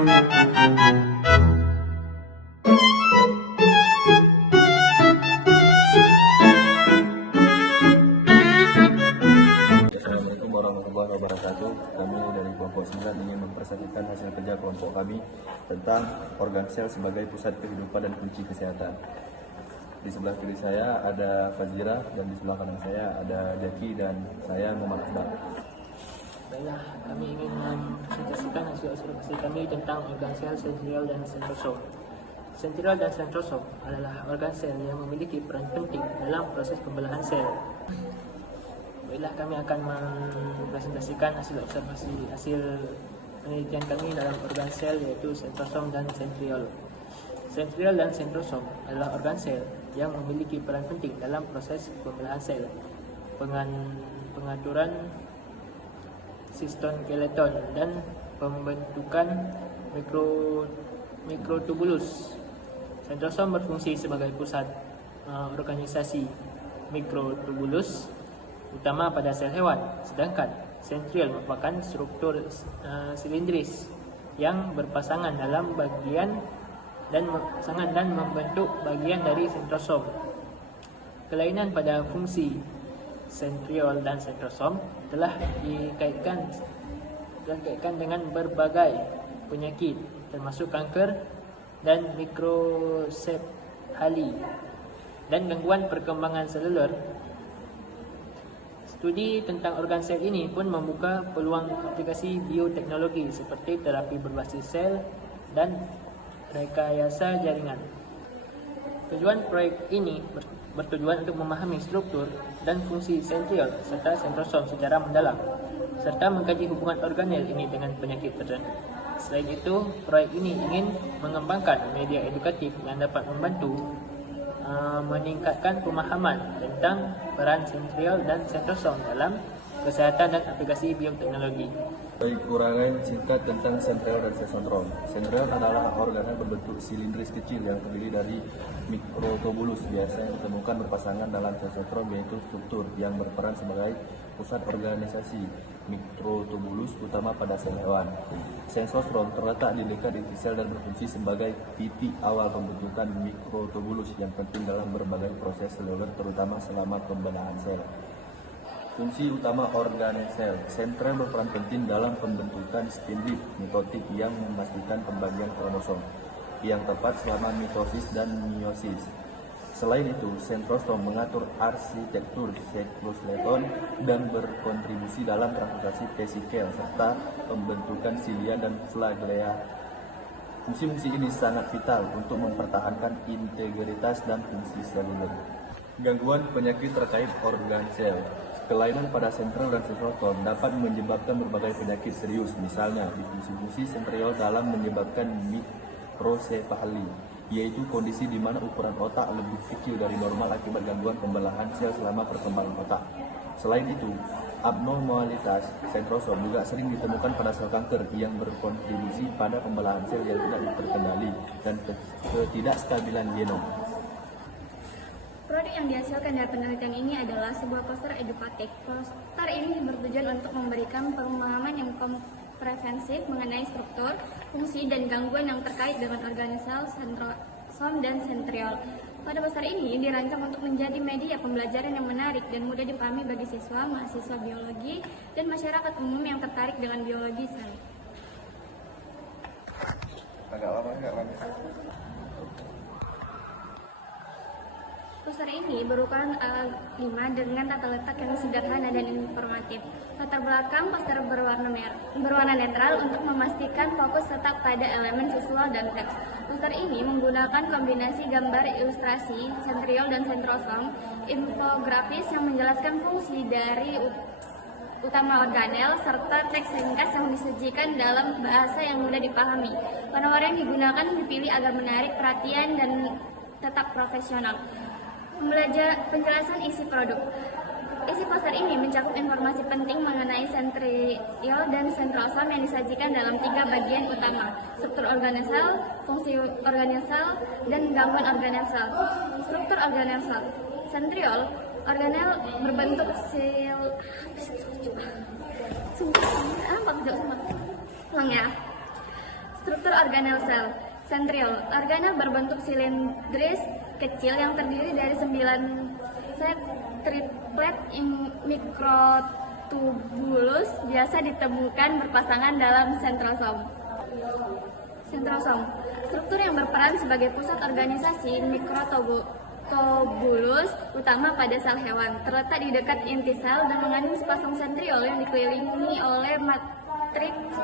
Assalamualaikum warahmatullahi wabarakatuh. Kami dari kelompok 9 ingin mempresentasikan hasil kerja kelompok kami tentang organ sel sebagai pusat kehidupan dan kunci kesehatan. Di sebelah kiri saya ada Fazira dan di sebelah kanan saya ada Jaki dan saya Muhammad Akbar. Baiklah, kami ingin mempresentasikan hasil observasi kami tentang organ sel sentriol dan sentrosom. Sentriol dan sentrosom adalah organ sel yang memiliki peran penting dalam proses pembelahan sel. Baiklah, kami akan mempresentasikan hasil observasi hasil penelitian kami dalam organ sel yaitu sentrosom dan sentriol. Sentriol dan sentrosom adalah organ sel yang memiliki peran penting dalam proses pembelahan sel, pengaturan sistem skeleton dan pembentukan mikrotubulus. Sentrosom berfungsi sebagai pusat organisasi mikrotubulus utama pada sel hewan, sedangkan sentriol merupakan struktur silindris yang berpasangan dalam bagian dan membentuk bagian dari sentrosom. Kelainan pada fungsi sentriol dan sentrosom telah dikaitkan dengan berbagai penyakit termasuk kanker dan mikrosefali dan gangguan perkembangan seluler. Studi tentang organ sel ini pun membuka peluang aplikasi bioteknologi seperti terapi berbasis sel dan rekayasa jaringan. Tujuan proyek ini bertujuan untuk memahami struktur dan fungsi sentriol serta sentrosom secara mendalam, serta mengkaji hubungan organel ini dengan penyakit tertentu. Selain itu, proyek ini ingin mengembangkan media edukatif yang dapat membantu meningkatkan pemahaman tentang peran sentriol dan sentrosom dalam kesehatan dan aplikasi bioteknologi. Baik, uraian singkat tentang sentriol dan sensotrom. Sentriol adalah organel berbentuk silindris kecil yang terdiri dari mikrotubulus biasa yang ditemukan berpasangan dalam sensotrom, yaitu struktur yang berperan sebagai pusat organisasi mikrotubulus utama pada sel hewan. Sensotrom terletak di dekat inti sel dan berfungsi sebagai titik awal pembentukan mikrotubulus yang penting dalam berbagai proses seluler, terutama selama pembelahan sel. Fungsi utama organ sel. Sentriol berperan penting dalam pembentukan spindlit mitotik yang memastikan pembagian kromosom yang tepat selama mitosis dan meiosis. Selain itu, sentrosom mengatur arsitektur sitoskeleton dan berkontribusi dalam transposasi vesikel serta pembentukan silia dan flagella. Fungsi-fungsi ini sangat vital untuk mempertahankan integritas dan fungsi seluler. Gangguan penyakit terkait organ sel. Kelainan pada sentriol dan sentrosom dapat menyebabkan berbagai penyakit serius, misalnya disfungsi sentriol dalam menyebabkan mikrosefali, yaitu kondisi di mana ukuran otak lebih kecil dari normal akibat gangguan pembelahan sel selama perkembangan otak. Selain itu, abnormalitas sentrosom juga sering ditemukan pada sel kanker yang berkontribusi pada pembelahan sel yang tidak terkendali dan ketidakstabilan genom. Produk yang dihasilkan dari penelitian ini adalah sebuah poster edukatif. Poster ini bertujuan untuk memberikan pemahaman yang komprehensif mengenai struktur, fungsi, dan gangguan yang terkait dengan organ sel, sentrosom, dan sentriol. Pada poster ini dirancang untuk menjadi media pembelajaran yang menarik dan mudah dipahami bagi siswa, mahasiswa biologi, dan masyarakat umum yang tertarik dengan biologi sel. Poster ini berukuran A5 dengan tata letak yang sederhana dan informatif. Latar belakang poster berwarna netral untuk memastikan fokus tetap pada elemen visual dan teks. Poster ini menggunakan kombinasi gambar ilustrasi, sentriol dan sentrosom, infografis yang menjelaskan fungsi dari utama organel, serta teks ringkas yang disajikan dalam bahasa yang mudah dipahami. Warna-warna yang digunakan dipilih agar menarik perhatian dan tetap profesional. Penjelasan isi produk. Isi poster ini mencakup informasi penting mengenai sentriol dan sentrosom yang disajikan dalam 3 bagian utama: struktur organel sel, fungsi organel sel, dan gangguan organel sel. Struktur organel sel. Sentriol organel berbentuk Struktur organel sel. Sentriol. Organel berbentuk silindris kecil yang terdiri dari 9 set triplet mikrotubulus biasa ditemukan berpasangan dalam sentrosom. Sentrosom. Struktur yang berperan sebagai pusat organisasi mikrotubulus utama pada sel hewan, terletak di dekat inti sel dan mengandung sepasang sentriol yang dikelilingi oleh matriks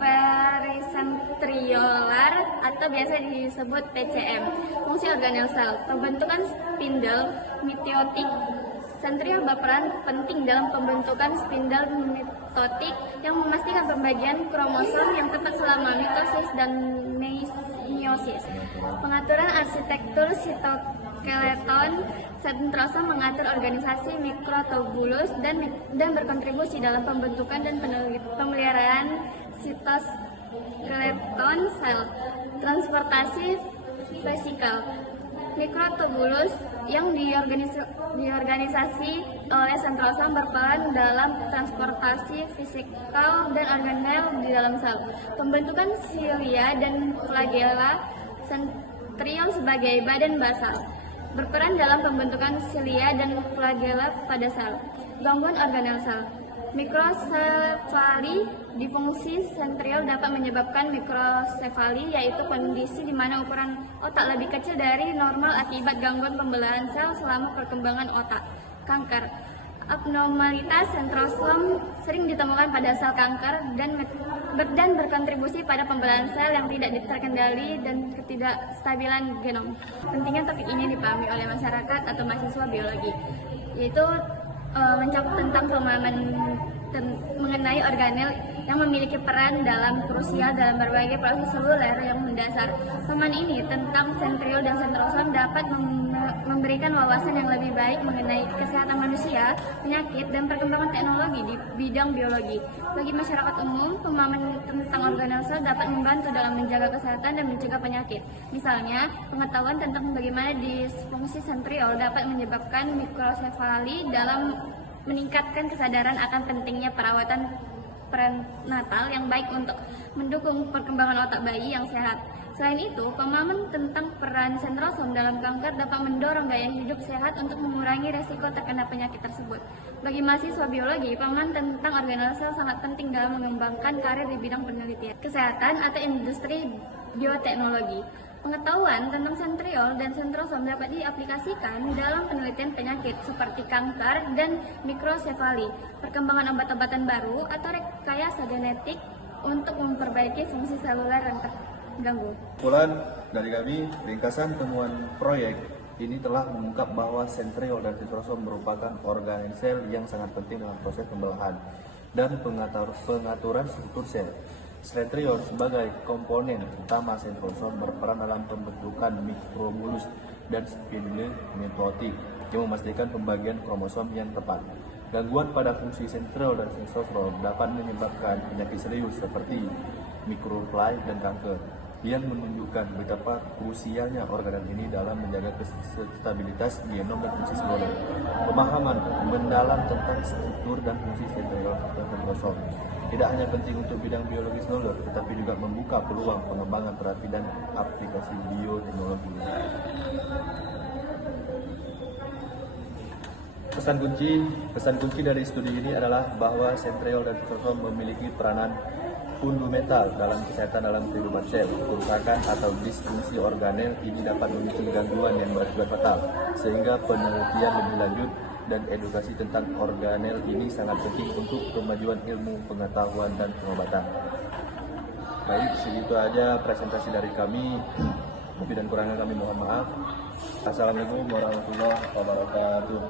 perisentriolar atau biasa disebut PCM. Fungsi organel sel. Pembentukan spindel mitotik. Sentriol berperan penting dalam pembentukan spindel mitotik yang memastikan pembagian kromosom yang tepat selama mitosis dan meiosis. Pengaturan arsitektur sitoskeleton. Sentrosom mengatur organisasi mikrotubulus dan berkontribusi dalam pembentukan dan pemeliharaan sitoskeleton sel. Transportasi vesikal. Mikrotubulus yang diorganisasi oleh sentrosom berperan dalam transportasi fisikal dan organel di dalam sel. Pembentukan silia dan flagella. Sentriol sebagai badan basal berperan dalam pembentukan silia dan flagella pada sel. Gangguan organel sel. Mikrosefali. Difungsi sentriol dapat menyebabkan mikrosefali, yaitu kondisi di mana ukuran otak lebih kecil dari normal akibat gangguan pembelahan sel selama perkembangan otak. Kanker. Abnormalitas sentrosom sering ditemukan pada sel kanker dan berkontribusi pada pembelahan sel yang tidak terkendali dan ketidakstabilan genom. Pentingnya topik ini dipahami oleh masyarakat atau mahasiswa biologi, yaitu mencakup tentang pemahaman mengenai organel yang memiliki peran krusial dalam berbagai proses seluler yang mendasar. Pemahaman ini tentang sentriol dan sentrosom dapat memberikan wawasan yang lebih baik mengenai kesehatan manusia, penyakit, dan perkembangan teknologi di bidang biologi. Bagi masyarakat umum, pemahaman tentang organel sel dapat membantu dalam menjaga kesehatan dan mencegah penyakit. Misalnya, pengetahuan tentang bagaimana disfungsi sentriol dapat menyebabkan mikrosefali dalam meningkatkan kesadaran akan pentingnya perawatan prenatal yang baik untuk mendukung perkembangan otak bayi yang sehat. Selain itu, pemahaman tentang peran sentrosom dalam kanker dapat mendorong gaya hidup sehat untuk mengurangi resiko terkena penyakit tersebut. Bagi mahasiswa biologi, pemahaman tentang organel sel sangat penting dalam mengembangkan karir di bidang penelitian, kesehatan, atau industri bioteknologi. Pengetahuan tentang sentriol dan sentrosom dapat diaplikasikan dalam penelitian penyakit seperti kanker dan mikrosefali, perkembangan obat-obatan baru, atau rekayasa genetik untuk memperbaiki fungsi seluler yang terganggu. Kesimpulan dari kami, ringkasan temuan proyek ini telah mengungkap bahwa sentriol dan sentrosom merupakan organel sel yang sangat penting dalam proses pembelahan dan pengaturan struktur sel. Sentriol sebagai komponen utama sentrosom berperan dalam pembentukan mikrotubulus dan spindel mitotik yang memastikan pembagian kromosom yang tepat. Gangguan pada fungsi sentriol dan sentrosom dapat menyebabkan penyakit serius seperti mikrofly dan kanker, yang menunjukkan betapa krusialnya organel ini dalam menjaga stabilitas genom dan fungsi seluler. Pemahaman mendalam tentang struktur dan fungsi sentriol dan sentrosom tidak hanya penting untuk bidang biologi seluler, tetapi juga membuka peluang pengembangan terapi dan aplikasi bioteknologi. Pesan kunci dari studi ini adalah bahwa sentriol dan sentrosom memiliki peranan fundamental dalam kesehatan dalam kehidupan sel. Kerusakan atau disfungsi organel ini dapat memicu gangguan yang berakibat fatal, sehingga penelitian lebih lanjut dan edukasi tentang organel ini sangat penting untuk kemajuan ilmu pengetahuan dan pengobatan. Baik, segitu aja presentasi dari kami. Lebih dan kurangnya kami mohon maaf. Assalamualaikum warahmatullahi wabarakatuh.